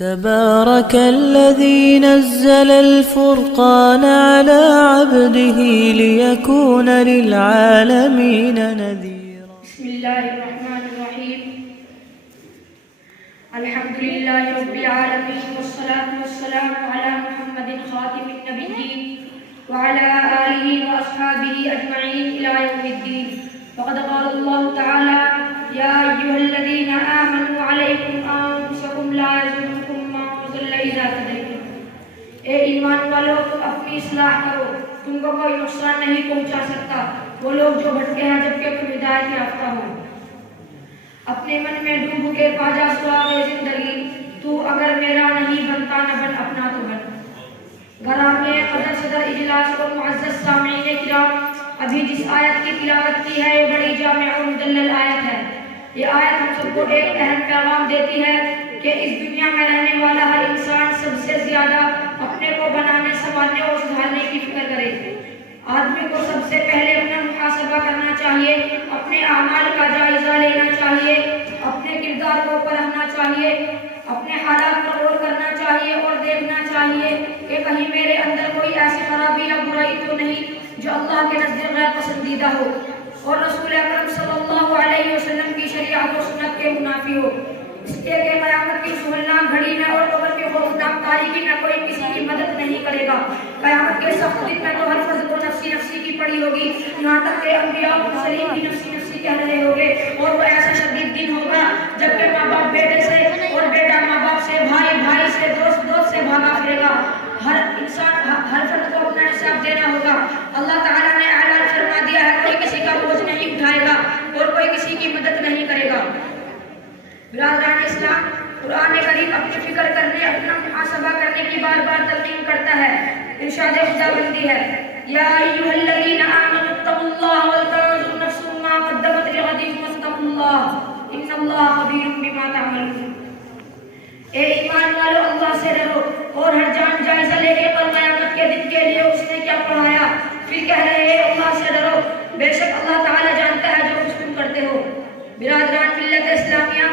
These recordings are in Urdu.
تبارك الذي نزل الفرقان على عبده ليكون للعالمين نذيرا. بسم الله الرحمن الرحيم. الحمد لله رب العالمين والصلاة والسلام على محمد خاتم النبيين وعلى آله وأصحابه أجمعين إلى يوم الدين. وقد قال الله تعالى: يا أيها الذين آمنوا عليكم أنفسكم لا يضركم من ضل إذا هديتم. اے ایمان والو، تم اپنی اصلاح کرو، تم کو کوئی نقصان نہیں پہنچا سکتا وہ لوگ جو بھٹکے ہیں جبکہ تم ہدایت یافتہ ہو. اپنے من میں ڈوب کے پاجا سراغ زندگی، تو اگر میرا نہیں بنتا نہ بن اپنا تو بن. گرامی قدر صدر اجلاس کو معزز سامعین کرام، ابھی جس آیت کی تلاوت کی ہے یہ بڑی جامع و مدلل آیت ہے. یہ آیت ہم سب کو ایک اہم پیغام دیتی ہے کہ اس دنیا میں رہنے والا ہر انسان سب سے زیادہ اپنے کو بنانے، سنوارنے اور سدھارنے کی فکر کرے. آدمی کو سب سے پہلے اپنا محاسبہ کرنا چاہیے، اپنے اعمال کا جائزہ لینا چاہیے، اپنے کردار کو پرکھنا چاہیے، اپنے حالات پر غور کرنا چاہیے اور دیکھنا چاہیے کہ کہیں میرے اندر کوئی ایسی خرابی یا برائی تو نہیں جو اللہ کے نزدیک غیر پسندیدہ ہو اور رسول اکرم صلی اللہ علیہ وسلم کی شریعت و سنت کے منافی ہو. اس لیے کہ قیامت کی سہولناک گھڑی میں اور قبر کی خوفناک تاریکی میں کوئی کسی کی مدد نہیں کرے گا. قیامت کے سخت دن میں تو ہر فرد کو نفسی نفسی کی پڑی ہوگی، یہاں تک کہ انبیاء و مرسلین بھی نفسی نفسی کہہ رہے ہوں گے. اور وہ ایسا شدید دن ہوگا جبکہ ماں باپ بیٹے سے اور بیٹا ماں باپ سے، بھائی بھائی سے، دوست دوست سے بھاگا پھرے گا. ہر انسان، ہر فرد کو اپنا حساب دینا ہوگا. اللہ تعالیٰ نے اعلان فرما دیا ہے کوئی کسی کا بوجھ نہیں اٹھائے گا اور کوئی کسی کی مدد نہیں کرے گا. برادران اسلام، قرآن کریم اپنی فکر کرنے، اپنا محاسبہ کرنے کی بار بار تلقین کرتا ہے. ارشاد خداوندی ہے: یا ایھا الذین آمنوا اتقوا اللہ ولتنظر نفس ما قدمت لغد واتقوا اللہ ان اللہ خبیر بما تعملون. اے ایمان والو، اللہ سے ڈرو اور ہر جان جائزہ لے کے کل قیامت کے دن کے لیے اس نے کیا پڑھایا. پھر کہہ رہے ہیں اللہ سے ڈرو، بے شک اللہ تعالیٰ جانتا ہے جو کچھ تم کرتے ہو. برادران ملت اسلامیہ،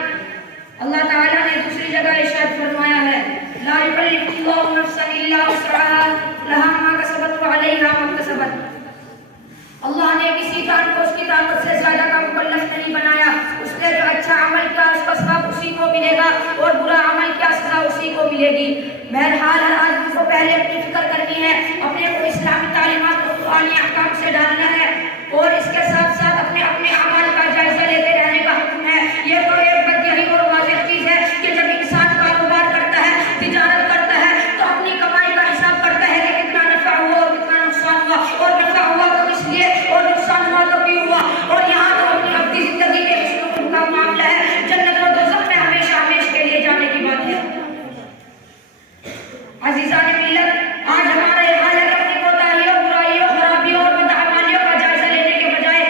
اللہ تعالیٰ نے دوسری جگہ ارشاد فرمایا ہے: لا یکلف اللہ نفسا الا وسعها لها ما کسبت وعلیہا ما اکتسبت. اللہ نے کسی جان کو اس کی طاقت سے زیادہ کا مکلف نہیں بنایا. اس نے جو اچھا عمل کیا اس کا ثواب اسی کو ملے گا اور برا عمل کیا سزا اسی کو ملے گی. بہرحال ہر آدمی کو پہلے اپنی فکر کرنی ہے، اپنے کو اسلامی تعلیمات اور قرآنی احکام سے ڈالنا ہے اور اس کے ساتھ ساتھ اپنے اعمال کا جائزہ لیتے رہنے کا حکم ہے. یہ تو ایک بدیہی اور واضح چیز ہے کہ جب انسان کاروبار کرتا ہے، تجارت کرتا ہے تو اپنی کمائی کا حساب کرتا ہے کہ کتنا نفع ہوا اور کتنا نقصان ہوا، اور نفع ہوا تو کس لیے اور نقصان ہوا تو کیوں ہوا. اور یہاں تو اپنی اپنی زندگی کے حسن و خوب کا معاملہ ہے. جنت و دوزخ میں ہمیشہ ہمیشہ کے لیے جانے کی بات ہے. عزیزان ملت، آج ہمارا یہ حال ہے کہ اپنی کوتاہیوں، برائیوں، خرابیوں اور بدعمالیوں کا جائزہ لینے کے بجائے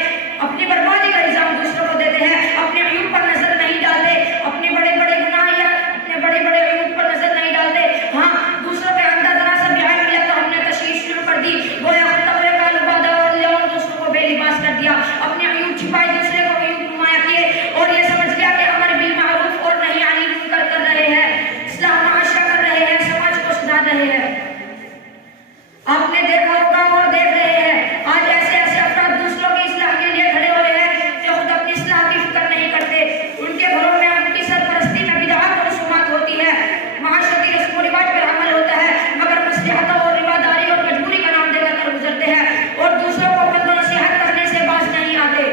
اپنی بربادی کا الزام دوسروں کو دیتے ہیں. اپنے عیوب پر نظر نہیں ڈالتے، اپنے بڑے بڑے گناہ یا اپنے بڑے بڑے عیوب پر نظر نہیں ڈالتے. ہاں، دوسروں کے اندر ذرا سا بیائی ملا تو ہم نے تشویش شروع کر دی، گویا خطبے کا لبادہ اور دوسروں کو بے لباس کر دیا. اپنے عیوب چھپائے، دوسرے کو عیوب نمایاں کیے اور یہ سمجھ لیا کہ امر بالمعروف اور نہی عن المنکر کر رہے ہیں، اصلاح معاشرہ کر رہے ہیں، سماج کو سدھار رہے ہیں. آپ نے دیکھا ہوگا اور دیکھ رہے ہیں آج ایسے ایسے افراد دوسروں کی اصلاح کے لیے کھڑے ہو رہے ہیں جو خود اپنی اصلاح کی فکر نہیں کرتے. ان کے گھروں میں ان کی سرپرستی میں بدعات اور رسومات ہوتی ہے، معاشرتی رسم و رواج پر عمل ہوتا ہے، مگر مصلحتوں اور رواداری اور مجبوری کا نام دے کر گزرتے ہیں اور دوسروں کو خود نصیحت کرنے سے باز نہیں آتے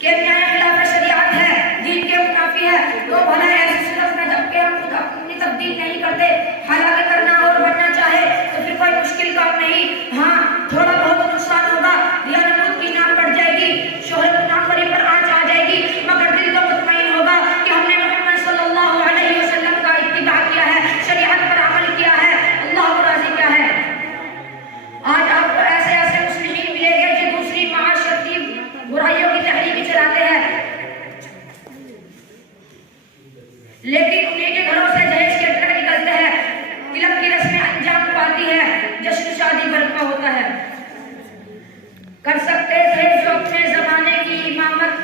کہ نیائے خلاف شریعت ہے، دین کے منافی ہے. تو بھلا ایسی صورت میں جب کہ ہم خود اپنی تبدیل نہیں کرتے، حالانکہ کرنا اور بننا چاہے تو پھر کوئی مشکل کام نہیں. ہاں، تھوڑا بہت نقصان ہوگا، یا نمود کی نام بڑھ جائے گی، شہرت ناموری پر آنچ آ جائے گی، مگر دل تو مطمئن ہوگا کہ ہم نے محمد صلی اللہ علیہ وسلم کا اتباع کیا ہے، شریعت پر عمل کیا ہے، اللہ کو راضی کیا ہے. آج آپ کو ایسے ایسے مسلمین ملیں گے جو دوسری معاشرتی برائیوں کی تحریک چلاتے ہیں، لیکن انہیں کے گھروں سے جہیز کے ٹرک نکلتے ہیں، تلک کی رسمیں انجام پاتی ہے، جشن شادی برپا ہوتا ہے. کر سکتے تھے جو اپنے زمانے کی امامت،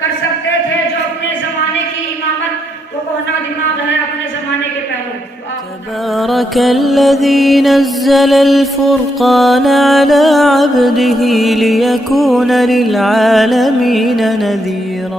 کر سکتے تھے جو اپنے زمانے کی امامت، وہ کوہنا دماغ ہے اپنے زمانے کے تبارك الذي نزل الفرقان على عبده ليكون للعالمين نذيرا.